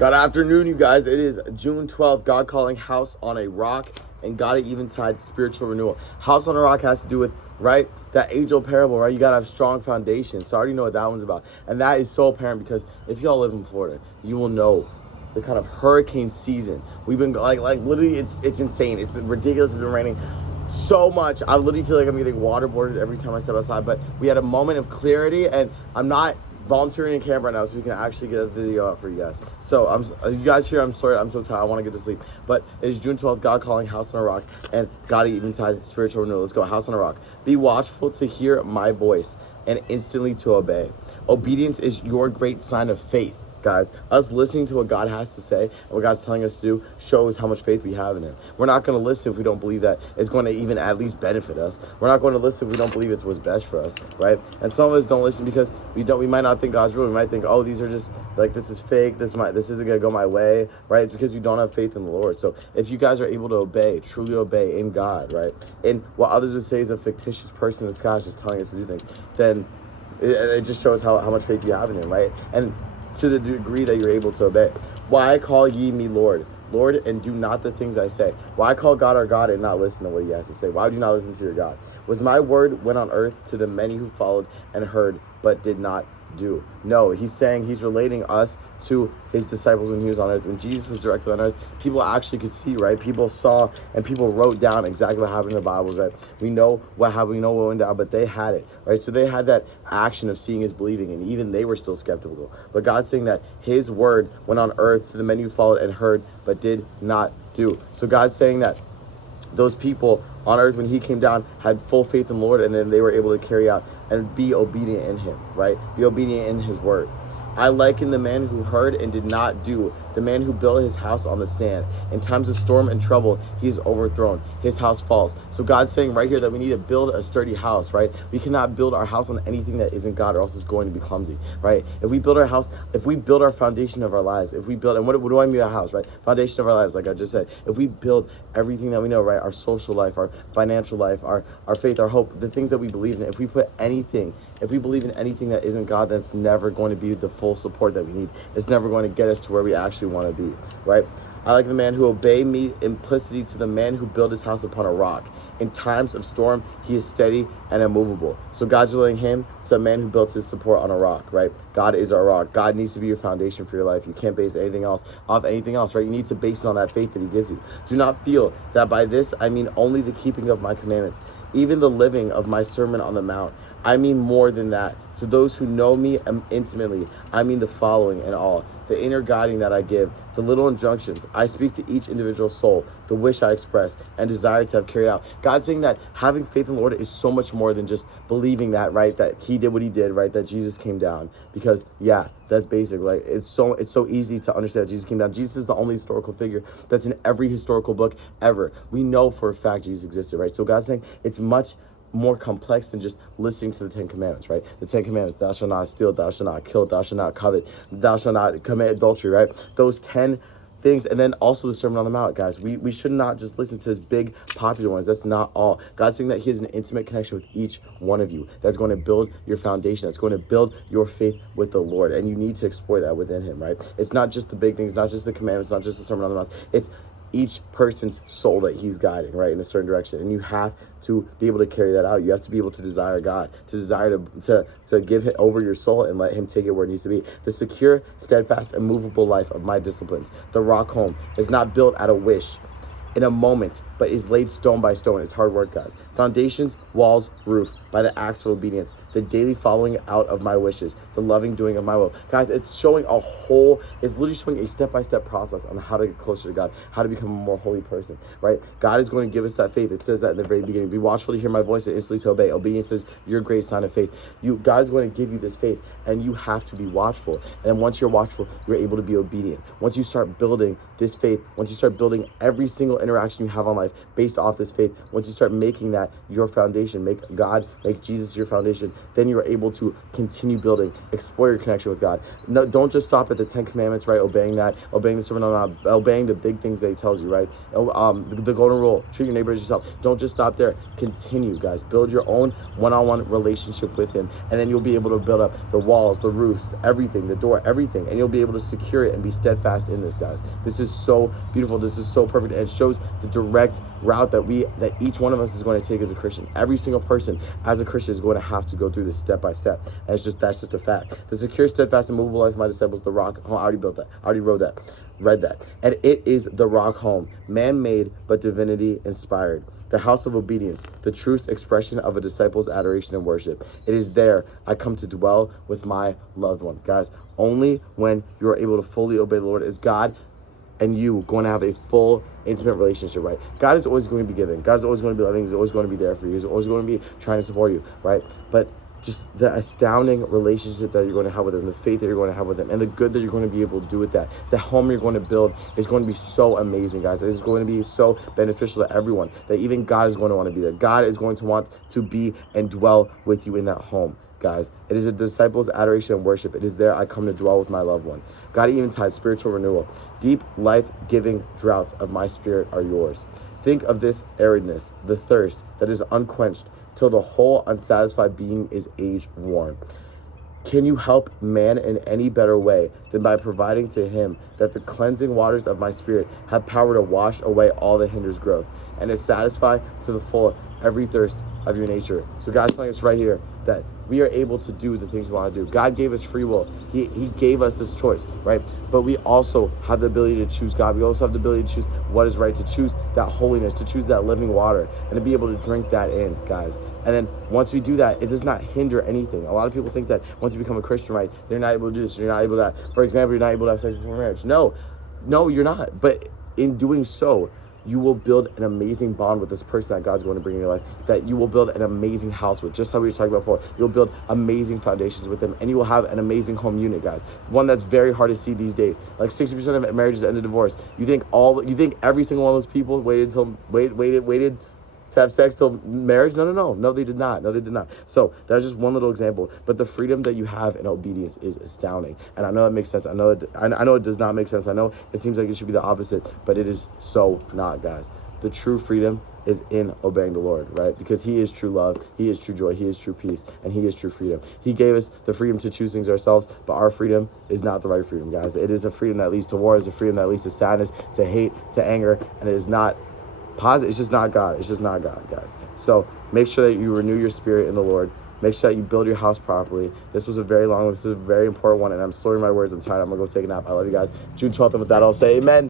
Good afternoon, you guys. It is June 12th, God calling house on a rock, and got to eventide spiritual renewal. House on a rock has to do with, right, that age-old parable, right? You got to have strong foundation. So I already know what that one's about. And that is so apparent because if y'all live in Florida, you will know the kind of hurricane season. We've been, like literally, it's insane. It's been ridiculous. It's been raining so much. I literally feel like I'm getting waterboarded every time I step outside. But we had a moment of clarity, and I'm not volunteering in camp right now so we can actually get a video out for you guys. So you guys here, I'm sorry, I'm so tired, I want to get to sleep. But it's June 12th, God calling house on a rock, and God eventide spiritual renewal. Let's go, house on a rock. Be watchful to hear my voice and instantly to obey. Obedience is your great sign of faith. Guys, us listening to what God has to say and what God's telling us to do shows how much faith we have in him. We're not going to listen if we don't believe that it's going to even at least benefit us. We're not going to listen if we don't believe it's what's best for us, right? And some of us don't listen because we might not think God's real. We might think, oh, these are just like, this is fake. This isn't going to go my way, right? It's because we don't have faith in the Lord. So if you guys are able to obey, truly obey in God, right? And what others would say is a fictitious person in the sky is just telling us to do things, then it just shows how much faith you have in him, right? And to the degree that you're able to obey. Why call ye me Lord, Lord, and do not the things I say? Why call God our God and not listen to what he has to say? Why would you not listen to your God? Was my word went on earth to the many who followed and heard, but did not do? No, he's saying, he's relating us to his disciples when he was on earth. When Jesus was directly on earth, people actually could see, right? People saw and people wrote down exactly what happened in the Bibles, right? We know what happened, we know what went down, but they had it, right? So they had that action of seeing is believing, and even they were still skeptical. But God's saying that his word went on earth to the many who followed and heard, but did not do. So God's saying that those people on earth, when he came down, had full faith in the Lord, and then they were able to carry out and be obedient in him, right? Be obedient in his word. I liken the man who heard and did not do, the man who built his house on the sand. In times of storm and trouble, he is overthrown. His house falls. So God's saying right here that we need to build a sturdy house, right? We cannot build our house on anything that isn't God, or else it's going to be clumsy, right? If we build our house, if we build our foundation of our lives, if we build, and what do I mean by house, right? Foundation of our lives, like I just said. If we build everything that we know, right? Our social life, our financial life, our faith, our hope, the things that we believe in, if we believe in anything that isn't God, that's never going to be the full support that we need. It's never going to get us to where we actually want to be, right? I like the man who obeyed me, implicity to the man who built his house upon a rock. In times of storm, he is steady and immovable. So God's relating him to a man who built his support on a rock, right? God is our rock. God needs to be your foundation for your life. You can't base anything else off anything else, right? You need to base it on that faith that he gives you. Do not feel that by this I mean only the keeping of my commandments, even the living of my Sermon on the Mount. I mean more than that. To those who know me intimately, I mean the following and all, the inner guiding that I give, the little injunctions I speak to each individual soul, the wish I express and desire to have carried out. God's saying that having faith in the Lord is so much more than just believing that, right? That he did what he did, right? That Jesus came down. Because yeah, that's basic. Like it's so easy to understand that Jesus came down. Jesus is the only historical figure that's in every historical book ever. We know for a fact Jesus existed, right? So God's saying it's much more complex than just listening to the 10 commandments, right? The 10 commandments: thou shalt not steal, thou shalt not kill, thou shalt not covet, thou shalt not commit adultery, right? Those 10 things. And then also the Sermon on the Mount, guys. We should not just listen to his big popular ones. That's not all. God's saying that he has an intimate connection with each one of you that's going to build your foundation, that's going to build your faith with the Lord. And you need to explore that within him, right? It's not just the big things, not just the commandments, not just the Sermon on the Mount. It's each person's soul that he's guiding, right, in a certain direction. And you have to be able to carry that out. You have to be able to desire God, to desire to give it over your soul and let him take it where it needs to be. The secure, steadfast, immovable life of my disciplines, the rock home, is not built at a wish, in a moment, but is laid stone by stone. It's hard work, guys. Foundations, walls, roof, by the acts of obedience, the daily following out of my wishes, the loving doing of my will. Guys, it's showing it's literally showing a step-by-step process on how to get closer to God, how to become a more holy person, right? God is going to give us that faith. It says that in the very beginning. Be watchful to hear my voice and instantly to obey. Obedience is your great sign of faith. God is going to give you this faith, and you have to be watchful. And once you're watchful, you're able to be obedient. Once you start building this faith, once you start building every single single interaction you have on life based off this faith, once you start making that your foundation, make Jesus your foundation, then you're able to continue building, explore your connection with God. No, don't just stop at the 10 commandments, right? Obeying the Sermon on the Mount, obeying the big things that he tells you, right? The golden rule, treat your neighbor as yourself. Don't just stop there. Continue, guys. Build your own one-on-one relationship with him, and then you'll be able to build up the walls, the roofs, everything, the door, everything, and you'll be able to secure it and be steadfast in this, guys. This is so beautiful. This is so perfect, and it shows the direct route that each one of us is going to take as a Christian. Every single person as a Christian is going to have to go through this step by step. And that's just a fact. The secure, steadfast, and movable life of my disciples, the rock. Oh, I already built that. I already read that. And it is the rock home, man-made but divinity inspired, the house of obedience, the truest expression of a disciple's adoration and worship. It is there I come to dwell with my loved one. Guys, only when you are able to fully obey the Lord is God and you going to have a full, intimate relationship, right? God is always going to be giving. God's always going to be loving. He's always going to be there for you. He's always going to be trying to support you, right? But just the astounding relationship that you're going to have with him, the faith that you're going to have with him, and the good that you're going to be able to do with that, the home you're going to build is going to be so amazing, guys. It's going to be so beneficial to everyone that even God is going to want to be there. God is going to want to be and dwell with you in that home, guys. It is a disciple's adoration and worship. It is there I come to dwell with my loved one. God even ties spiritual renewal. Deep, life-giving droughts of my spirit are yours. Think of this aridness, the thirst that is unquenched, till the whole unsatisfied being is age-worn. Can you help man in any better way than by providing to him that the cleansing waters of my spirit have power to wash away all that hinders growth and to satisfy to the full every thirst of your nature? So God's telling us right here that we are able to do the things we want to do. God gave us free will. He gave us this choice, right? But we also have the ability to choose God. We also have the ability to choose what is right, to choose that holiness, to choose that living water, and to be able to drink that in, guys. And then once we do that, it does not hinder anything. A lot of people think that once you become a Christian, right, they're not able to do this, you're not able to that. For example, you're not able to have sex before marriage. No, you're not. But in doing so, you will build an amazing bond with this person that God's going to bring in your life, that you will build an amazing house with, just how we were talking about before. You'll build amazing foundations with them, and you will have an amazing home unit, guys. One that's very hard to see these days. Like 60% of marriages end in divorce. You think every single one of those people waited to have sex till marriage? No, they did not. So that's just one little example. But the freedom that you have in obedience is astounding. And I know that makes sense. I know it does not make sense. I know it seems like it should be the opposite, but it is so not, guys. The true freedom is in obeying the Lord, right? Because he is true love, he is true joy, he is true peace, and he is true freedom. He gave us the freedom to choose things ourselves, but our freedom is not the right freedom, guys. It is a freedom that leads to war. It's a freedom that leads to sadness, to hate, to anger, and it is not positive. It's just not God. It's just not God, guys. So make sure that you renew your spirit in the Lord. Make sure that you build your house properly. This was a very long one. This is a very important one, and I'm slurring my words. I'm tired. I'm going to go take a nap. I love you guys. June 12th, and with that, I'll say amen.